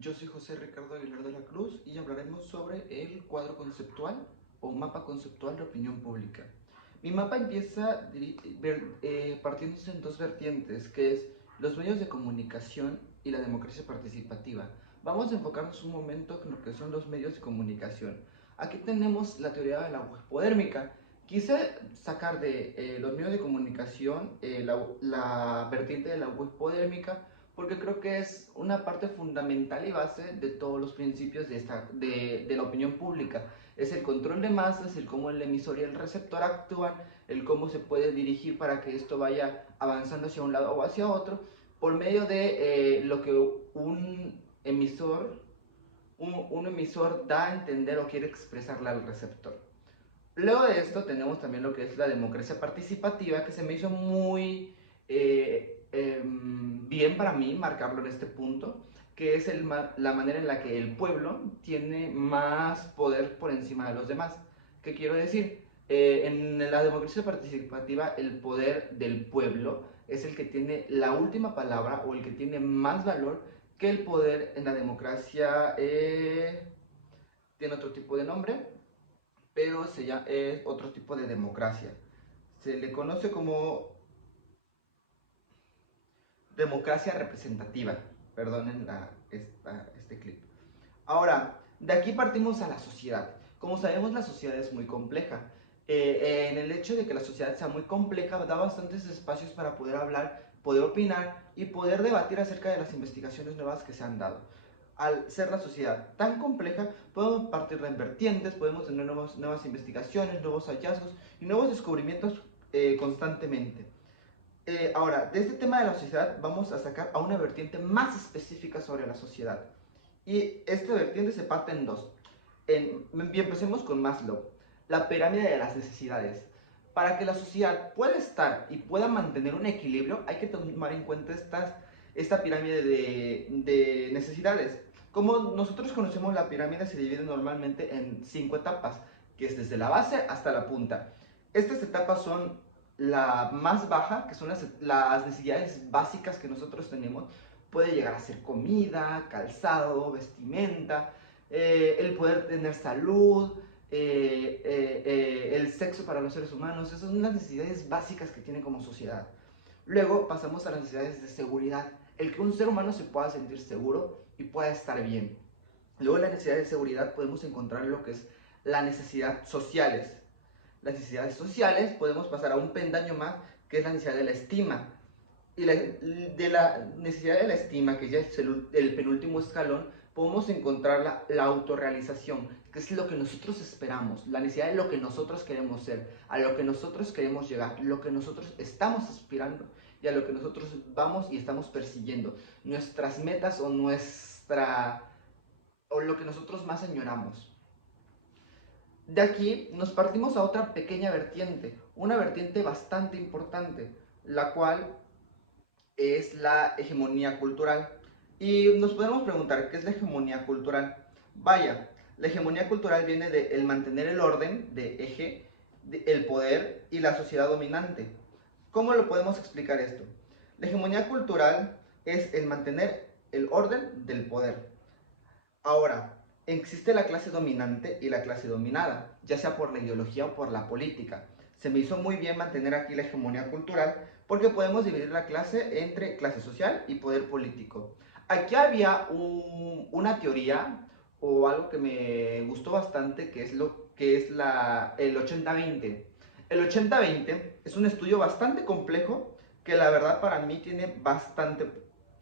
Yo soy José Ricardo Aguilar de la Cruz y hablaremos sobre el cuadro conceptual o mapa conceptual de opinión pública. Mi mapa empieza partiéndose en dos vertientes, que es los medios de comunicación y la democracia participativa. Vamos a enfocarnos un momento en lo que son los medios de comunicación. Aquí tenemos la teoría de la podérmica. Quise sacar de los medios de comunicación la vertiente de la web podérmica porque creo que es una parte fundamental y base de todos los principios de la opinión pública. Es el control de masas, el cómo el emisor y el receptor actúan, el cómo se puede dirigir para que esto vaya avanzando hacia un lado o hacia otro, por medio de lo que un emisor da a entender o quiere expresarle al receptor. Luego de esto tenemos también lo que es la democracia participativa, que se me hizo muy bien para mí marcarlo en este punto, que es la manera en la que el pueblo tiene más poder por encima de los demás. ¿Qué quiero decir? En la democracia participativa, el poder del pueblo es el que tiene la última palabra o el que tiene más valor que el poder en la democracia. Tiene otro tipo de nombre, pero es otro tipo de democracia. Se le conoce como democracia representativa. Perdonen este clip. Ahora, de aquí partimos a la sociedad. Como sabemos, la sociedad es muy compleja. En el hecho de que la sociedad sea muy compleja, da bastantes espacios para poder hablar, poder opinar y poder debatir acerca de las investigaciones nuevas que se han dado. Al ser la sociedad tan compleja, podemos partir en vertientes, podemos tener nuevas investigaciones, nuevos hallazgos y nuevos descubrimientos constantemente. Ahora, de este tema de la sociedad vamos a sacar a una vertiente más específica sobre la sociedad. Y esta vertiente se parte en dos. Empecemos con Maslow, la pirámide de las necesidades. Para que la sociedad pueda estar y pueda mantener un equilibrio, hay que tomar en cuenta esta pirámide de necesidades. Como nosotros conocemos, la pirámide se divide normalmente en 5 etapas, que es desde la base hasta la punta. Estas etapas son la más baja, que son las necesidades básicas que nosotros tenemos. Puede llegar a ser comida, calzado, vestimenta, el poder tener salud, el sexo para los seres humanos. Esas son las necesidades básicas que tiene como sociedad. Luego pasamos a las necesidades de seguridad, el que un ser humano se pueda sentir seguro y pueda estar bien. Luego en la necesidad de seguridad podemos encontrar lo que es la necesidad sociales. Las necesidades sociales podemos pasar a un pendaño más, que es la necesidad de la estima. Y de la necesidad de la estima, que ya es el penúltimo escalón, podemos encontrar la autorrealización, que es lo que nosotros esperamos, la necesidad de lo que nosotros queremos ser, a lo que nosotros queremos llegar, lo que nosotros estamos aspirando y a lo que nosotros vamos y estamos persiguiendo, nuestras metas o lo que nosotros más añoramos. De aquí nos partimos a otra pequeña vertiente, una vertiente bastante importante, la cual es la hegemonía cultural. Y nos podemos preguntar, ¿qué es la hegemonía cultural? Vaya, la hegemonía cultural viene de el mantener el orden, de eje, el poder y la sociedad dominante. ¿Cómo lo podemos explicar esto? La hegemonía cultural es el mantener el orden del poder. Ahora, existe la clase dominante y la clase dominada, ya sea por la ideología o por la política. Se me hizo muy bien mantener aquí la hegemonía cultural porque podemos dividir la clase entre clase social y poder político. Aquí había una teoría o algo que me gustó bastante, que es el 80-20. El 80-20 es un estudio bastante complejo que la verdad para mí tiene bastante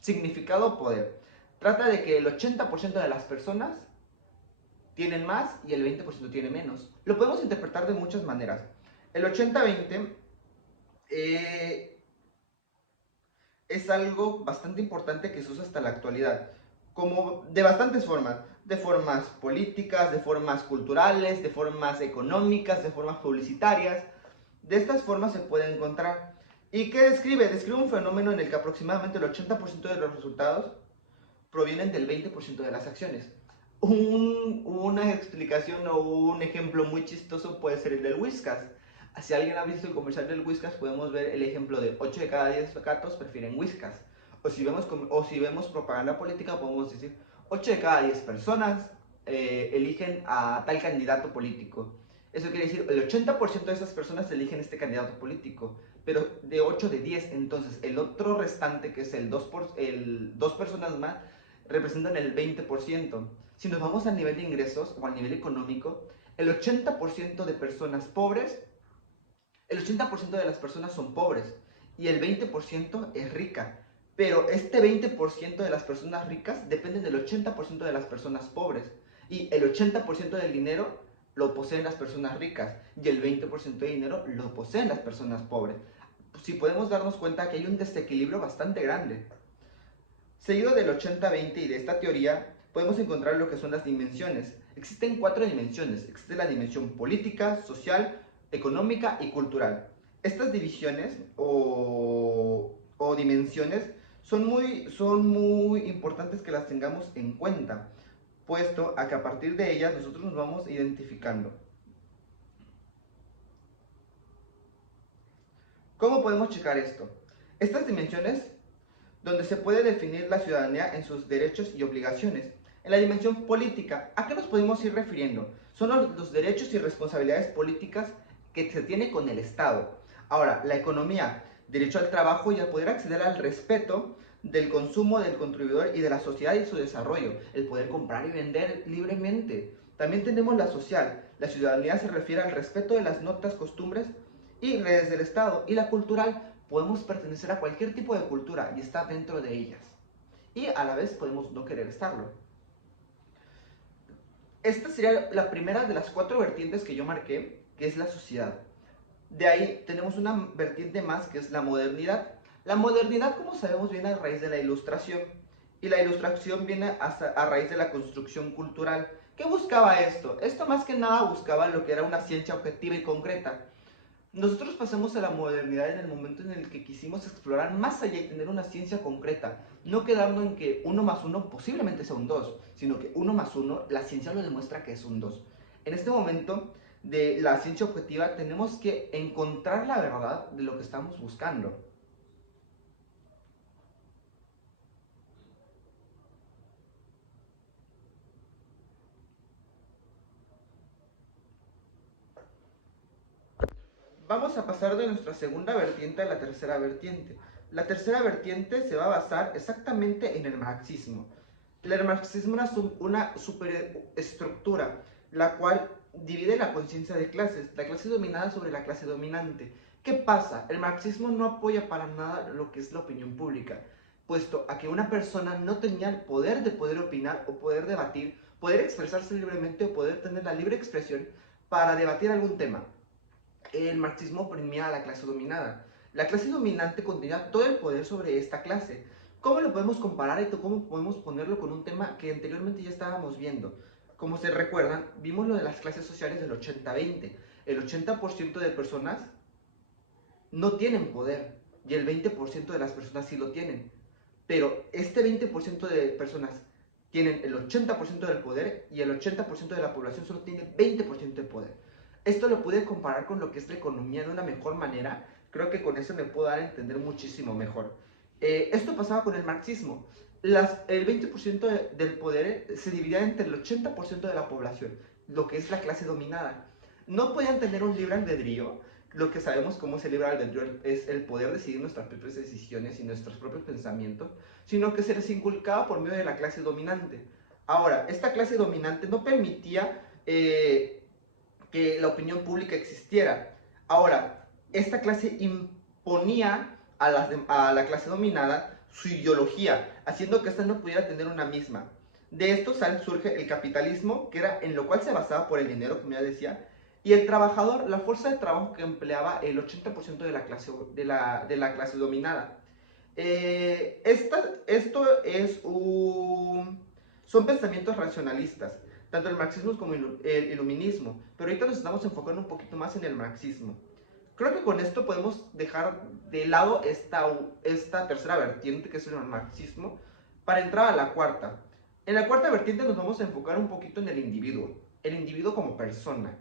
significado o poder. Trata de que el 80% de las personas tienen más y el 20% tiene menos. Lo podemos interpretar de muchas maneras. El 80-20 es algo bastante importante que se usa hasta la actualidad, como de bastantes formas, de formas políticas, de formas culturales, de formas económicas, de formas publicitarias. De estas formas se puede encontrar. ¿Y qué describe? Describe un fenómeno en el que aproximadamente el 80% de los resultados provienen del 20% de las acciones. Una explicación o un ejemplo muy chistoso puede ser el del Whiskas. Si alguien ha visto el comercial del Whiskas, podemos ver el ejemplo de 8 de cada 10 gatos prefieren Whiskas. O si vemos propaganda política, podemos decir 8 de cada 10 personas eligen a tal candidato político. Eso quiere decir, el 80% de esas personas eligen este candidato político, pero de 8 de 10, entonces el otro restante, que es el 2 personas más, representan el 20%. Si nos vamos al nivel de ingresos o al nivel económico, el 80% de personas pobres, el 80% de las personas son pobres y el 20% es rica. Pero este 20% de las personas ricas dependen del 80% de las personas pobres. Y el 80% del dinero lo poseen las personas ricas y el 20% de dinero lo poseen las personas pobres. Si podemos darnos cuenta que hay un desequilibrio bastante grande. Seguido del 80-20 y de esta teoría, podemos encontrar lo que son las dimensiones. Existen 4 dimensiones. Existe la dimensión política, social, económica y cultural. Estas divisiones o dimensiones son muy importantes que las tengamos en cuenta, puesto a que a partir de ellas nosotros nos vamos identificando. ¿Cómo podemos checar esto? Estas dimensiones donde se puede definir la ciudadanía en sus derechos y obligaciones. En la dimensión política, ¿a qué nos podemos ir refiriendo? Son los derechos y responsabilidades políticas que se tiene con el Estado. Ahora, la economía, derecho al trabajo y a poder acceder al respeto del consumo del contribuidor y de la sociedad y su desarrollo, el poder comprar y vender libremente. También tenemos la social, la ciudadanía se refiere al respeto de las notas, costumbres y redes del Estado, y la cultural, podemos pertenecer a cualquier tipo de cultura y estar dentro de ellas. Y a la vez podemos no querer estarlo. Esta sería la primera de las 4 vertientes que yo marqué, que es la sociedad. De ahí tenemos una vertiente más, que es la modernidad. La modernidad, como sabemos, viene a raíz de la ilustración. Y la ilustración viene a raíz de la construcción cultural. ¿Qué buscaba esto? Esto más que nada buscaba lo que era una ciencia objetiva y concreta. Nosotros pasamos a la modernidad en el momento en el que quisimos explorar más allá y tener una ciencia concreta, no quedarnos en que 1 más 1 posiblemente sea un 2, sino que 1 más 1, la ciencia lo demuestra que es un 2. En este momento de la ciencia objetiva tenemos que encontrar la verdad de lo que estamos buscando. Vamos a pasar de nuestra segunda vertiente a la tercera vertiente. La tercera vertiente se va a basar exactamente en el marxismo. El marxismo es una superestructura, la cual divide la conciencia de clases, la clase dominada sobre la clase dominante. ¿Qué pasa? El marxismo no apoya para nada lo que es la opinión pública, puesto a que una persona no tenía el poder de poder opinar o poder debatir, poder expresarse libremente o poder tener la libre expresión para debatir algún tema. El marxismo oprimía a la clase dominada. La clase dominante contenía todo el poder sobre esta clase. ¿Cómo lo podemos comparar y cómo podemos ponerlo con un tema que anteriormente ya estábamos viendo? Como se recuerdan, vimos lo de las clases sociales del 80-20. El 80% de personas no tienen poder y el 20% de las personas sí lo tienen. Pero este 20% de personas tienen el 80% del poder y el 80% de la población solo tiene 20% de poder. Esto lo pude comparar con lo que es la economía de una mejor manera. Creo que con eso me puedo dar a entender muchísimo mejor. Esto pasaba con el marxismo. El 20% del poder se dividía entre el 80% de la población, lo que es la clase dominada. No podían tener un libre albedrío. Lo que sabemos como es el libre albedrío es el poder decidir nuestras propias decisiones y nuestros propios pensamientos, sino que se les inculcaba por medio de la clase dominante. Ahora, esta clase dominante no permitía que la opinión pública existiera. Ahora, esta clase imponía a la clase dominada su ideología, haciendo que ésta no pudiera tener una misma. De esto surge el capitalismo, que era en lo cual se basaba por el dinero, como ya decía, y el trabajador, la fuerza de trabajo que empleaba el 80% de la clase dominada. Son pensamientos racionalistas, tanto el marxismo como el iluminismo, pero ahorita nos estamos enfocando un poquito más en el marxismo. Creo que con esto podemos dejar de lado esta tercera vertiente, que es el marxismo, para entrar a la cuarta. En la cuarta vertiente nos vamos a enfocar un poquito en el individuo como persona.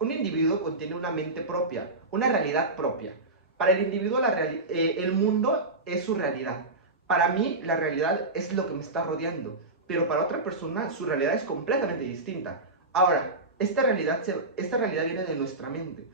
Un individuo contiene una mente propia, una realidad propia. Para el individuo el mundo es su realidad. Para mí la realidad es lo que me está rodeando. pero para otra persona su realidad es completamente distinta. Ahora, esta realidad viene de nuestra mente.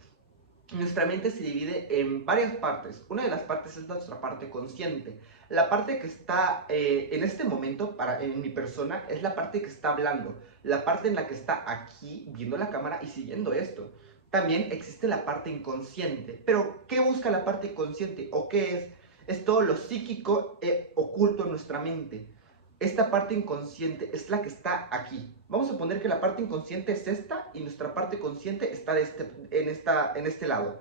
Nuestra mente se divide en varias partes. Una de las partes es nuestra parte consciente. La parte que está en este momento, en mi persona, es la parte que está hablando. La parte en la que está aquí, viendo la cámara y siguiendo esto. También existe la parte inconsciente. Pero, ¿qué busca la parte inconsciente? ¿O qué es? Es todo lo psíquico oculto en nuestra mente. Esta parte inconsciente es la que está aquí. Vamos a poner que la parte inconsciente es esta y nuestra parte consciente está en este lado.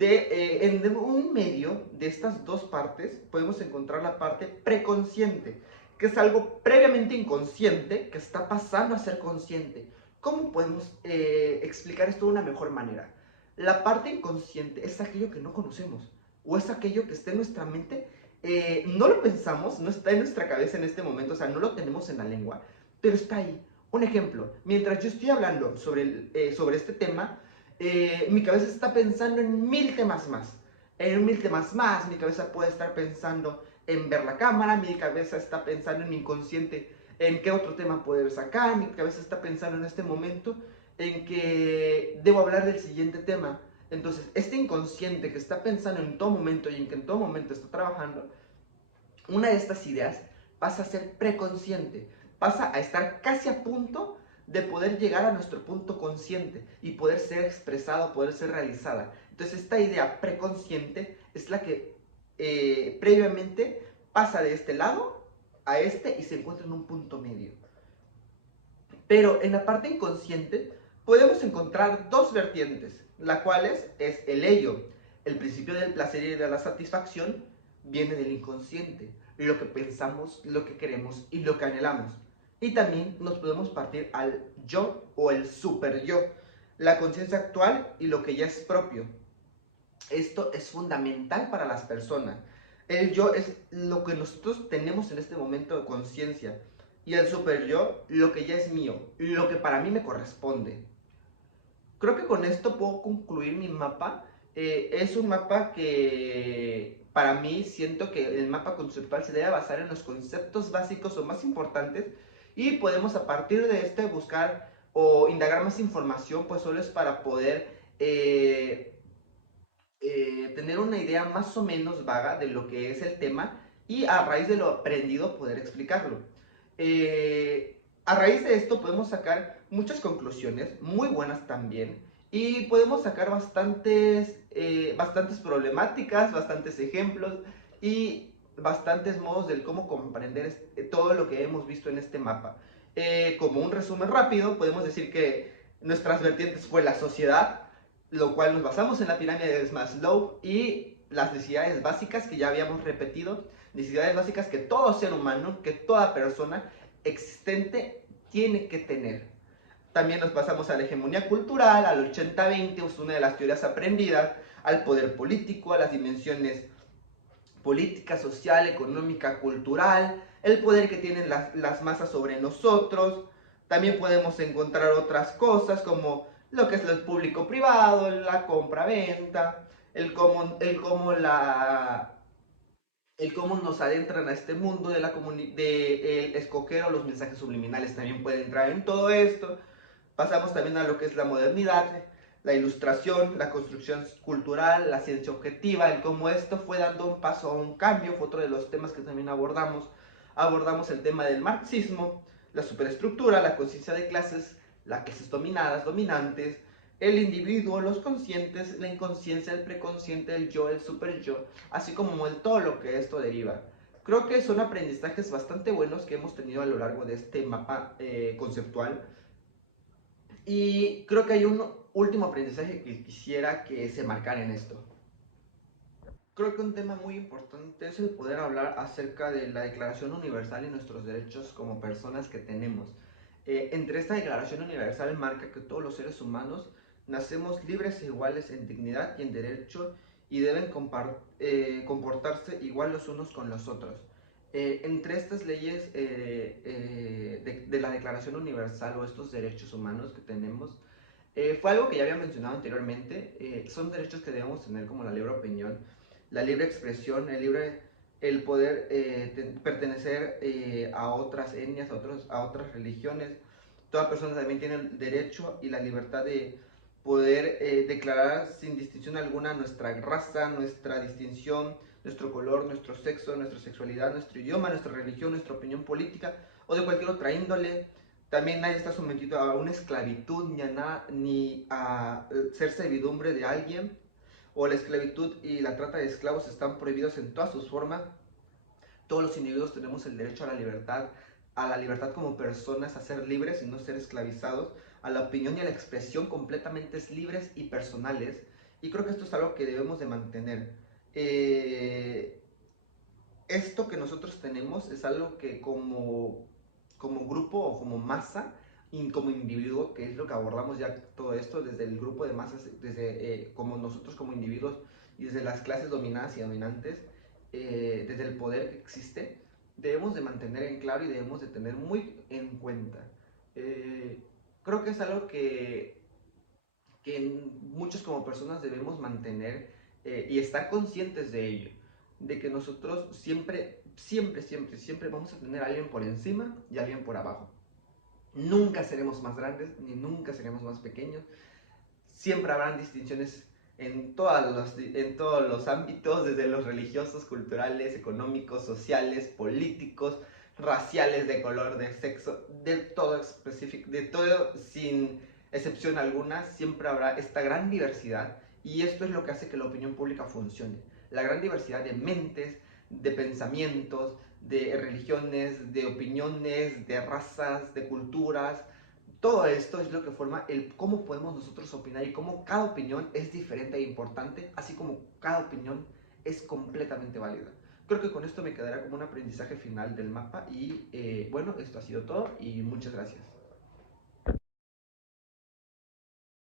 En un medio de estas dos partes podemos encontrar la parte preconsciente, que es algo previamente inconsciente que está pasando a ser consciente. ¿Cómo podemos explicar esto de una mejor manera? La parte inconsciente es aquello que no conocemos o es aquello que está en nuestra mente. No lo pensamos, no está en nuestra cabeza en este momento, o sea, no lo tenemos en la lengua, pero está ahí. Un ejemplo, mientras yo estoy hablando sobre este tema, mi cabeza está pensando en 1000 temas más. En 1000 temas más, mi cabeza puede estar pensando en ver la cámara, mi cabeza está pensando en mi inconsciente en qué otro tema poder sacar, mi cabeza está pensando en este momento en que debo hablar del siguiente tema. Entonces, este inconsciente que está pensando en todo momento y en que en todo momento está trabajando, una de estas ideas pasa a ser preconsciente, pasa a estar casi a punto de poder llegar a nuestro punto consciente y poder ser expresada, poder ser realizada. Entonces esta idea preconsciente es la que previamente pasa de este lado a este y se encuentra en un punto medio. Pero en la parte inconsciente podemos encontrar dos vertientes, las cuales es el ello. El principio del placer y de la satisfacción viene del inconsciente, lo que pensamos, lo que queremos y lo que anhelamos. Y también nos podemos partir al yo o el super yo, la conciencia actual y lo que ya es propio. Esto es fundamental para las personas. El yo es lo que nosotros tenemos en este momento de conciencia. Y el super yo, lo que ya es mío, lo que para mí me corresponde. Creo que con esto puedo concluir mi mapa. Es un mapa que para mí siento que el mapa conceptual se debe basar en los conceptos básicos o más importantes y podemos a partir de este buscar o indagar más información, pues solo es para poder tener una idea más o menos vaga de lo que es el tema y a raíz de lo aprendido poder explicarlo. A raíz de esto podemos sacar muchas conclusiones, muy buenas también, y podemos sacar bastantes problemáticas, bastantes ejemplos y bastantes modos del cómo comprender todo lo que hemos visto en este mapa. Como un resumen rápido, podemos decir que nuestras vertientes fue la sociedad, lo cual nos basamos en la pirámide de Maslow y las necesidades básicas que ya habíamos repetido, necesidades básicas que todo ser humano, que toda persona existente tiene que tener. También nos pasamos a la hegemonía cultural, al 80-20, es una de las teorías aprendidas, al poder político, a las dimensiones política, social, económica, cultural, el poder que tienen las masas sobre nosotros. También podemos encontrar otras cosas como lo que es el público-privado, la compra-venta, el cómo nos adentran a este mundo de el escoger o los mensajes subliminales también pueden entrar en todo esto. Pasamos también a lo que es la modernidad, la ilustración, la construcción cultural, la ciencia objetiva, el cómo esto fue dando un paso a un cambio, fue otro de los temas que también abordamos. Abordamos el tema del marxismo, la superestructura, la conciencia de clases, las clases dominadas, dominantes, el individuo, los conscientes, la inconsciencia, el preconsciente, el yo, el super yo, así como todo lo que esto deriva. Creo que son aprendizajes bastante buenos que hemos tenido a lo largo de este mapa conceptual. Y creo que hay un último aprendizaje que quisiera que se marcara en esto. Creo que un tema muy importante es el poder hablar acerca de la Declaración Universal y nuestros derechos como personas que tenemos. Entre esta Declaración Universal marca que todos los seres humanos nacemos libres e iguales en dignidad y en derecho y deben comportarse igual los unos con los otros. Entre estas leyes de la Declaración Universal o estos derechos humanos que tenemos, fue algo que ya había mencionado anteriormente, son derechos que debemos tener como la libre opinión, la libre expresión, el libre el poder pertenecer a otras etnias, a otras religiones. Toda persona también tiene el derecho y la libertad de poder declarar sin distinción alguna nuestra raza, nuestra distinción, nuestro color, nuestro sexo, nuestra sexualidad, nuestro idioma, nuestra religión, nuestra opinión política o de cualquier otra índole. También nadie está sometido a una esclavitud ni a ser servidumbre de alguien, o la esclavitud y la trata de esclavos están prohibidos en todas sus formas. Todos los individuos tenemos el derecho a la libertad como personas, a ser libres y no ser esclavizados, a la opinión y a la expresión completamente libres y personales. Y creo que esto es algo que debemos de mantener. Esto que nosotros tenemos es algo que como grupo o como masa, y como individuo, que es lo que abordamos ya todo esto desde el grupo de masas, desde como nosotros como individuos y desde las clases dominadas y dominantes, desde el poder que existe, debemos de mantener en claro y debemos de tener muy en cuenta. Eh, Creo que es algo que muchos como personas debemos mantener y estar conscientes de ello, de que nosotros siempre vamos a tener a alguien por encima y a alguien por abajo. Nunca seremos más grandes ni nunca seremos más pequeños. Siempre habrán distinciones en todos los ámbitos, desde los religiosos, culturales, económicos, sociales, políticos, raciales, de color, de sexo, de todo específico, de todo sin excepción alguna. Siempre habrá esta gran diversidad y esto es lo que hace que la opinión pública funcione. La gran diversidad de mentes, de pensamientos, de religiones, de opiniones, de razas, de culturas. Todo esto es lo que forma el cómo podemos nosotros opinar y cómo cada opinión es diferente e importante, así como cada opinión es completamente válida. Creo que con esto me quedará como un aprendizaje final del mapa y bueno, esto ha sido todo y muchas gracias.